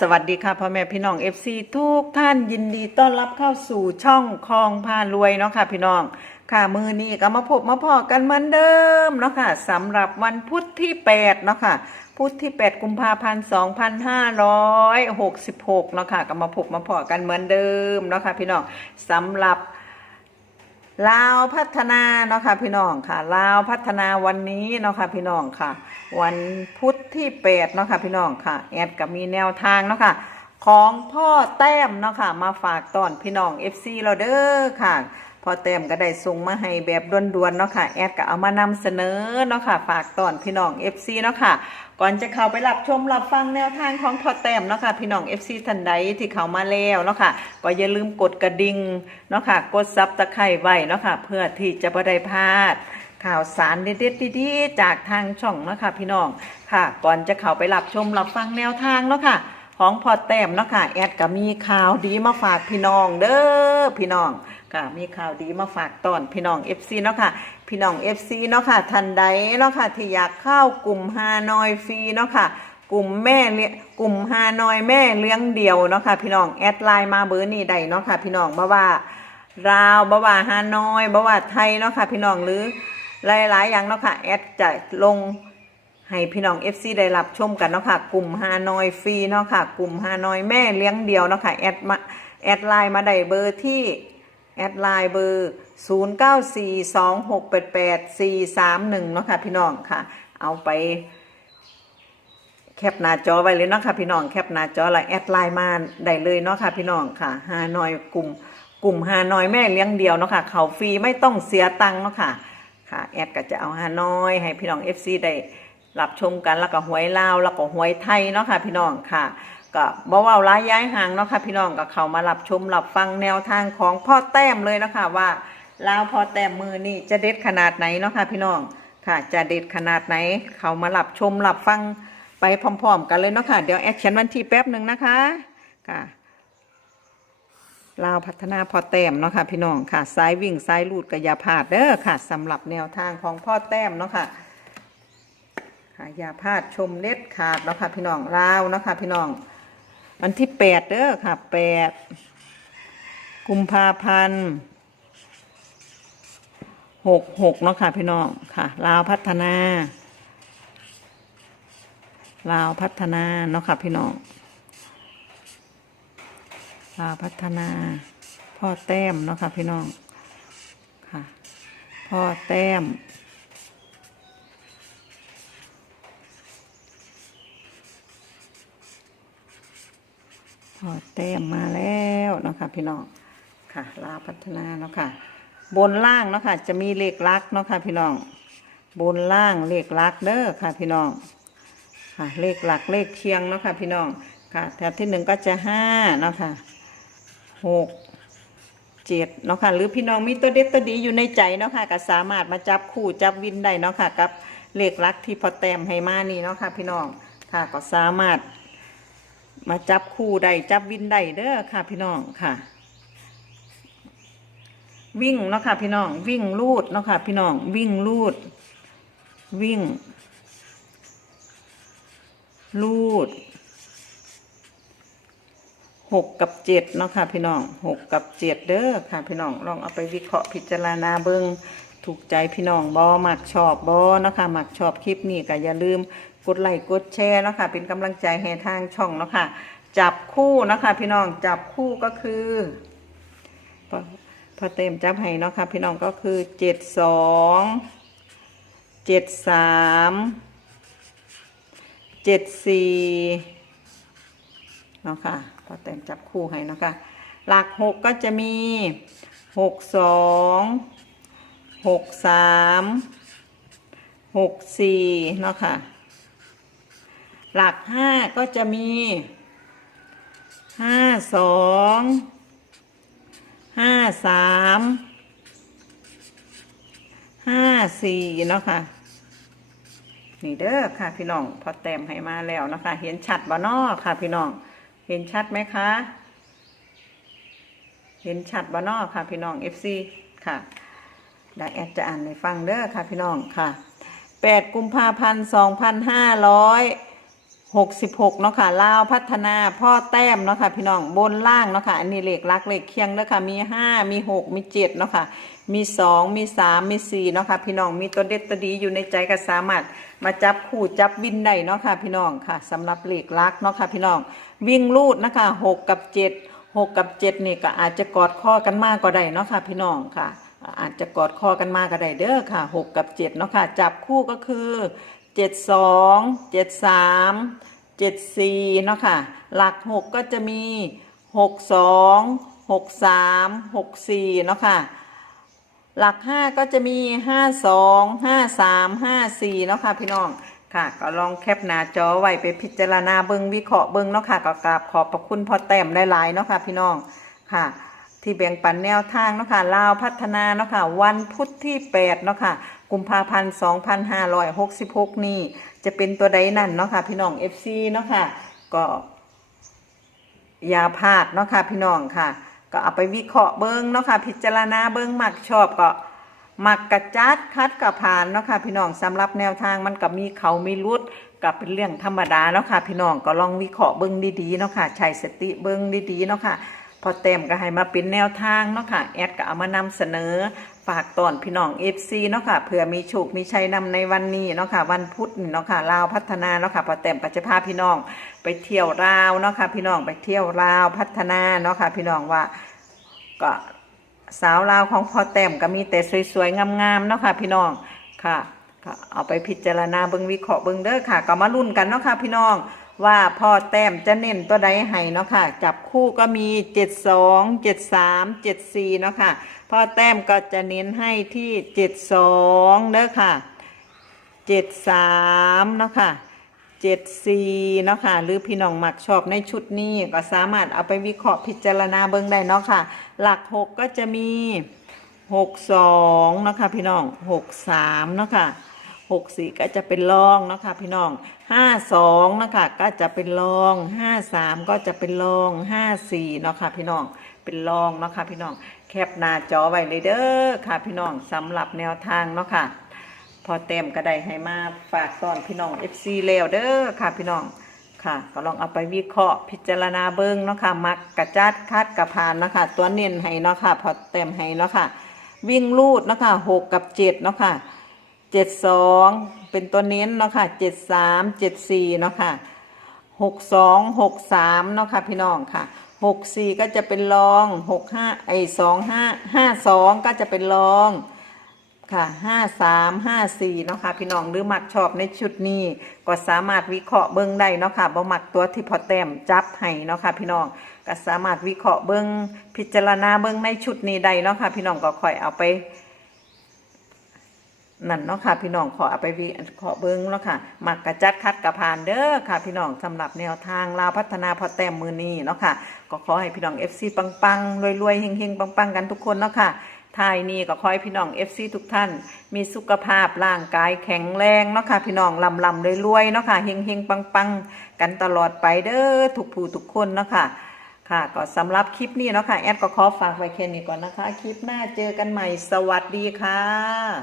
สวัสดีค่ะพ่อแม่พี่น้อง FC ทุกท่านยินดีต้อนรับเข้าสู่ช่องคลองพารวยเนาะค่ะพี่น้อง ค่ะมือนี้ก็มาพบมาพอกันเหมือนเดิมเนาะค่ะสำหรับวันพุธที่8เนาะค่ะพุธที่ 8 กุมภาพันธ์ 2566เนาะค่ะก็มาพบมาพอกันเหมือนเดิมเนาะค่ะพี่น้องสำหรับ ลาวพัฒนาเนาะค่ะพี่น้องค่ะลาวพัฒนาวันนี้เนาะค่ะพี่น้องค่ะ วันพุธที่8เนาะค่ะพี่น้องค่ะ แอดกับมีแนวทางเนาะค่ะของพ่อแต้มเนาะค่ะมาฝากตอนพี่น้อง FC เราเด้อค่ะ พอแต้มก็ได้ส่งมาให้แบบด่วนๆเนาะค่ะแอดก็เอามานำเสนอเนาะค่ะฝากตอนพี่น้อง FC เนาะค่ะก่อนจะเข้าไปรับชมรับฟังแนวทางของพอแต้มเนาะค่ะพี่น้อง FC ท่านใดที่เข้ามาแล้วเนาะค่ะก็อย่าลืมกดกระดิ่งเนาะค่ะกดซับตะไคร้ไว้เนาะค่ะเพื่อที่จะบ่ได้พลาดข่าวสารเด็ดๆดีๆจากทางช่องเนาะค่ะพี่น้องค่ะ ก่อนจะเข้าไปรับชมรับฟังแนวทางเนาะค่ะของพอแต้มเนาะค่ะแอดก็มีข่าวดีมาฝากพี่น้องเด้อพี่น้อง ค่ะมีข่าวดีมาฝากตอนพี่น้อง FC เนาะค่ะ พี่น้อง FC เนาะค่ะทันใดเนาะค่ะที่อยากเข้ากลุ่มฮานอยฟรีเนาะค่ะ กลุ่มแม่เลี้ยกลุ่มฮานอยแม่เลี้ยงเดี่ยวเนาะค่ะพี่น้องแอดไลน์มาเบอร์นี้ได้เนาะค่ะ พี่น้องบ่ว่าลาวบ่ว่าฮานอยบ่ว่าไทยเนาะค่ะ พี่น้องหรือหลายๆอย่างเนาะค่ะแอดจะลงให้พี่น้อง FC ได้รับชมกันเนาะค่ะ กลุ่มฮานอยฟรีเนาะค่ะ กลุ่มฮานอยแม่เลี้ยงเดี่ยวเนาะค่ะแอดมาแอดไลน์มาได้เบอร์ที่ แอดไลน์เบอร์ 0942688431เนาะค่ะพี่น้องค่ะ เอาไป แคปหน้าจอไว้เลยเนาะค่ะพี่น้องแคปหน้าจอแล้วแอดไลน์มาได้เลยเนาะค่ะพี่น้องค่ะฮานอยกลุ่มกลุ่มฮานอยแม่เลี้ยงเดียวเนาะค่ะเขาฟรีไม่ต้องเสียตังค์เนาะค่ะค่ะแอดก็จะเอาฮานอยให้พี่น้อง FC ได้รับชมกันแล้วก็หวยลาวแล้วก็หวยไทยเนาะค่ะพี่น้องค่ะ ก็บ่เว้าร้ายย้ายห่างเนาะค่ะพี่น้องก็เข้ามารับชมรับฟังแนวทางของพ่อแต้มเลยเนาะคะว่าลาวพ่อแต้มมือนี่จะเด็ดขนาดไหนเนาะค่ะพี่น้องค่ะจะเด็ดขนาดไหน เข้ามารับชมรับฟังไปพร้อม ๆ กันเลยเนาะค่ะเดี๋ยวแอดเขียนวันที่แป๊บหนึ่งนะคะค่ะลาวพัฒนาพ่อแต้มเนาะค่ะพี่น้องค่ะซ้ายวิ่งซ้ายลูดกระยาพาดเด้อค่ะสำหรับแนวทางของพ่อแต้มเนาะค่ะค่ะยาพาดชมเล็ดขาดเนาะค่ะพี่น้องลาวเนาะค่ะพี่น้อง วันที่แปดเด้อค่ะแปดกุมภาพันธ์หกหกเนาะค่ะพี่น้องค่ะลาวพัฒนาลาวพัฒนาเนาะค่ะพี่น้องลาวพัฒนาพ่อแต้มเนาะค่ะพี่น้องค่ะพ่อแต้ม พอแต้มมาแล้วเนาะคะพี่น้องค่ะลาพัฒนาเนาะค่ะ บนล่างเนาะค่ะ จะมีเลขลักเนาะค่ะพี่น้อง บนล่างเลขลักเด้อค่ะพี่น้องค่ะเลขหลักเลขเคียงเนาะค่ะพี่น้องค่ะแถวที่หนึ่งก็จะห้าเนาะค่ะหกเจ็ดเนาะค่ะหรือพี่น้องมีตัวเด็ดตัวดีอยู่ในใจเนาะค่ะก็สามารถมาจับคู่จับวินได้เนาะค่ะกับเลขลักที่พอแต้มให้มานี่เนาะค่ะพี่น้องค่ะก็สามารถ มาจับคู่ได้จับวินได้เด้อค่ะ พี่น้องค่ะ วิ่งเนาะค่ะ พี่น้อง วิ่งลูดเนาะค่ะ พี่น้อง วิ่งลูด วิ่ง ลูดหกกับเจ็ดเนาะค่ะ พี่น้องหกกับเจ็ดเด้อค่ะ พี่น้องลองเอาไปวิเคราะห์พิจารณาเบิงถูกใจพี่น้องบอมักชอบบอเนาะค่ะมักชอบคลิปนี้ก็อย่าลืม กดไลค์กดแชร์เนาะค่ะ เป็นกำลังใจให้ทางช่องเนาะค่ะ จับคู่เนาะค่ะพี่น้องจับคู่ก็คือพอพอเต็มจับให้เนาะค่ะพี่น้องก็คือเจ็ดสองเจ็ดสามเจ็ดสี่เนาะค่ะพอเต็มจับคู่ให้เนาะค่ะหลักหกก็จะมีหกสองหกสามหกสี่เนาะค่ะ หลักห้าก็จะมีห้าสองห้าสามห้าสี่เนาะค่ะ นี่เด้อค่ะพี่น้องพอแต้มให้มาแล้วนะคะ เห็นชัดบ่นอค่ะพี่น้อง เห็นชัดไหมคะ เห็นชัดบ่นอค่ะพี่น้อง FC ค่ะได้แอดจะอ่านให้ฟังเด้อค่ะพี่น้องค่ะ8กุมภาพันธ์ 2500 66เนาะค่ะลาวพัฒนาพ่อแต้มเนาะค่ะพี่น้องบนล่างเนาะค่ะอันนี้เหลขลักเหลขเคียงเด้อค่ะมี5มี6มี7เนาะค่ะมี2มี3มี4เนาะค่ะพี่น้องมีตัวเด็ดตัวดีอยู่ในใจก็สามารถมาจับคู่จับวินได้เนาะค่ะพี่น้องค่ะสำหรับเหลขลักเนาะค่ะพี่น้องวิ่งลูดนะคะ6กับ7 6กับ7นี่ก็อาจจะกอดข้อกันมากก็ได้เนาะค่ะพี่น้องค่ะอาจจะกอดคอกันมาก็ได้เด้อค่ะ 6 กับ7เนาะค่ะ จับคู่ก็คือ 72 73 74เจ็ดสามเจ็ดสี่เนาะค่ะ หลัก6ก็จะมี62 63 64เนาะค่ะ หลัก5ก็จะมี52 53 54เนาะค่ะพี่น้องค่ะก็ลองแคปหน้าจอไว้ไปพิจารณาเบิงวิเคราะห์เบิงเนาะค่ะก็กราบขอบพระคุณพอแต้มหลายๆเนาะค่ะพี่น้องค่ะ ที่แบ่งปันแนวทางเนาะค่ะลาวพัฒนาเนาะค่ะวันพุธที่8เนาะค่ะ กุมภาพันธ์2566 นี่จะเป็นตัวใดนั่นเนาะค่ะพี่น้อง FC เนาะค่ะก็อย่าพลาดเนาะค่ะพี่น้องค่ะ ก็เอาไปวิเคราะห์เบิ้งเนาะค่ะพิจารณาเบิ้งมักชอบก็มักกระจัดคัดกระผ่านเนาะค่ะพี่น้องสำหรับแนวทางมันก็มีเขามีรุดก็เป็นเรื่องธรรมดาเนาะค่ะพี่น้องก็ลองวิเคราะห์เบิ้งดีๆเนาะค่ะใช้สติเบิ้งดีๆเนาะค่ะ พอเต็มก็ให้มาเป็นแนวทางเนาะค่ะแอดก็เอามานำเสนอฝากตอนพี่น้อง FC เนาะค่ะเผื่อมีโชคมีชัยนำในวันนี้เนาะค่ะวันพุธเนาะค่ะลาวพัฒนาเนาะค่ะพอเต็มปัจจพาพี่น้อง ไปเที่ยวลาวเนาะค่ะพี่น้องไปเที่ยวลาวพัฒนาเนาะค่ะพี่น้องว่าก็สาวลาวของพอเต็มก็มีแต่สวยๆงามๆเนาะค่ะพี่น้องค่ะก็เอาไปพิจารณาเบิ่งวิเคราะห์เบิ่งเด้อค่ะ ก็มาลุ้นกันเนาะค่ะพี่น้อง ว่าพ่อแต้มจะเน้นตัวใดให้เนาะค่ะ จับคู่ก็มี 72 73 74เนาะค่ะ พ่อแต้มก็จะเน้นให้ที่ 72เด้อค่ะ 73เนาะค่ะ74เนาะค่ะ หรือพี่น้องมักชอบในชุดนี้ก็สามารถเอาไปวิเคราะห์พิจารณาเบิ่งได้เนาะค่ะ หลัก6ก็จะมี62เนาะค่ะพี่น้อง63เนาะค่ะ หกสี่ก็จะเป็นรองนะค่ะพี่น้องห้าสองนะคะก็จะเป็นรองห้าสามก็จะเป็นรองห้าสี่นะค่ะพี่น้องเป็นรองนะค่ะพี่น้องแคปหน้าจอไว้เลยเด้อค่ะพี่น้องสำหรับแนวทางเนาะค่ะพอเต็มก็ได้ให้มาฝากตอนพี่น้อง FC แล้วเด้อค่ะพี่น้องค่ะ ก็ลองเอาไปวิเคราะห์พิจารณาเบิ้งเนาะค่ะมักกระจัดคัดกระพานเนาะค่ะตัวเน้นให้เนาะค่ะพอเต็มให้เนาะค่ะวิ่งลูดเนาะค่ะหกกับเจ็ดเนาะค่ะ เจ็ดสองเป็นตัวเน้นเนาะค่ะเจ็ดสามเจ็ดสี่เนาะค่ะหกสองหกสามเนาะค่ะพี่น้องค่ะหกสี่ก็จะเป็นรองหกห้าไอสองห้าห้าสองก็จะเป็นรองค่ะห้าสามห้าสี่เนาะค่ะพี่น้องหรือมักชอบในชุดนี้ก็สามารถวิเคราะห์เบิ้งได้เนาะค่ะบ่มักตัวที่พอแต้มจับให้เนาะค่ะพี่น้องก็สามารถวิเคราะห์เบิ้งพิจารณาเบิ้งในชุดนี้ได้เนาะค่ะพี่น้องก็ค่อยเอาไป นั่นเนาะค่ะพี่น้องขอเอาไปวิขอเบิ้งเนาะค่ะมักกระจัดคัดกระพานเด้อค่ะ พี่น้องสำหรับแนวทางลาวพัฒนาพอแต้มมือนี้เนาะค่ะ ก็ขอให้พี่น้อง FC ปังๆรวยๆเฮงๆปังๆกันทุกคนเนาะค่ะทายนี้ก็ขอให้พี่น้อง FC ทุกท่าน มีสุขภาพร่างกายแข็งแรงเนาะค่ะพี่น้องลำลำๆรวยๆเนาะค่ะเฮงๆปังๆกันตลอดไปเด้อทุกผู้ทุกคนเนาะค่ะค่ะก็สำหรับคลิปนี้เนาะค่ะแอดก็ขอฝากไว้แค่นี้ก่อนนะคะ คลิปหน้าเจอกันใหม่สวัสดีค่ะ